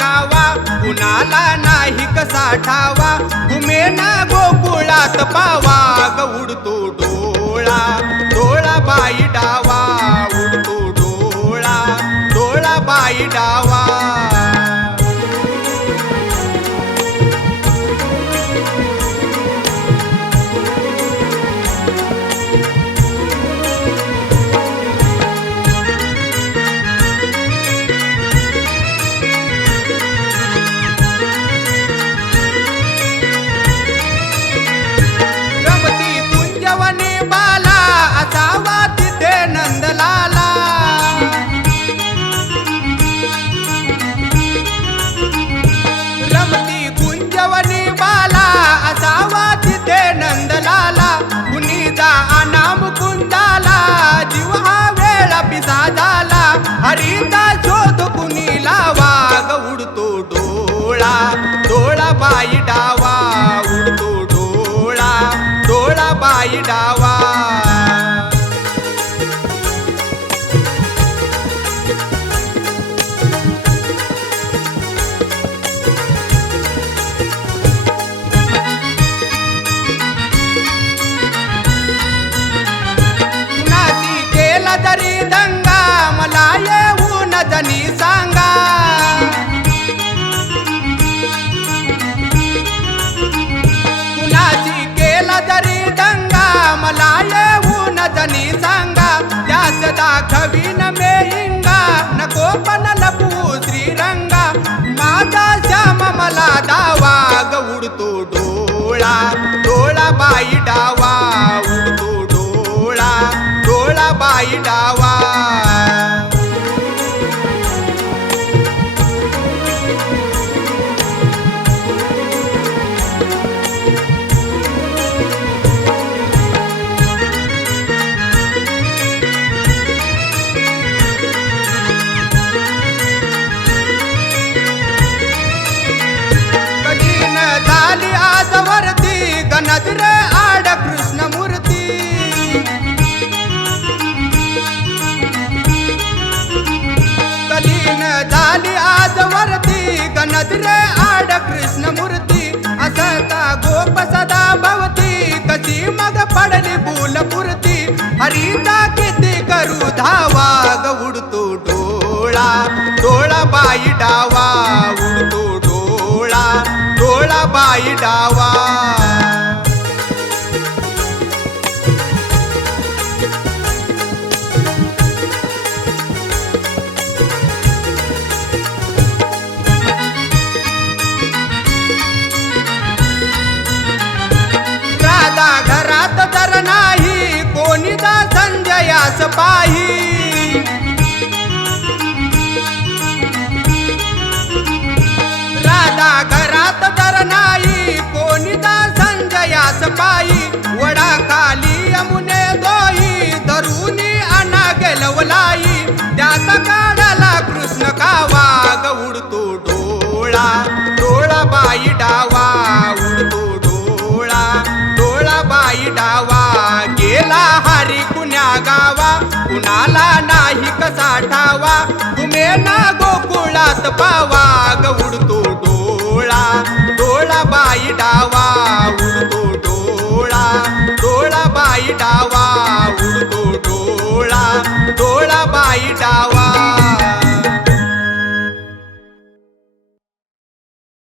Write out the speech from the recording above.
गावा कुणाला नाही कसा ठावा? ना गोकुळात पावा. डोळा बाई डावा. रमती कुंजवनी बाला असावा. ರಾಜದ ಕವಿನ ಮೇಲೆ आजवरती गणद्र आड कृष्णमूर्ती. कलीन झाली आजवरती गणद्र आड कृष्णमूर्ती. असता गोप सदा भवती कशी मग पडली बुलपुरती. हरिता किती करू धावा ग उडतो डोळा. डोळा बाई डावा उडतो डोळा. डोळा बाई डावा संजयास राधा घरात तर नाही कोणी कोणीचा संजयास पायी वडा खाली यमुने दोही धरुनी आणा गेलवलाई. त्याचा काढाला कृष्ण कावा ग उडतो डोळा. डोळा बाई डावा उडतो डोळा. डोळा बाई डावा गेला कुणाला नाही कसा ठावा तुम्ही ना गोकुळात पावा ग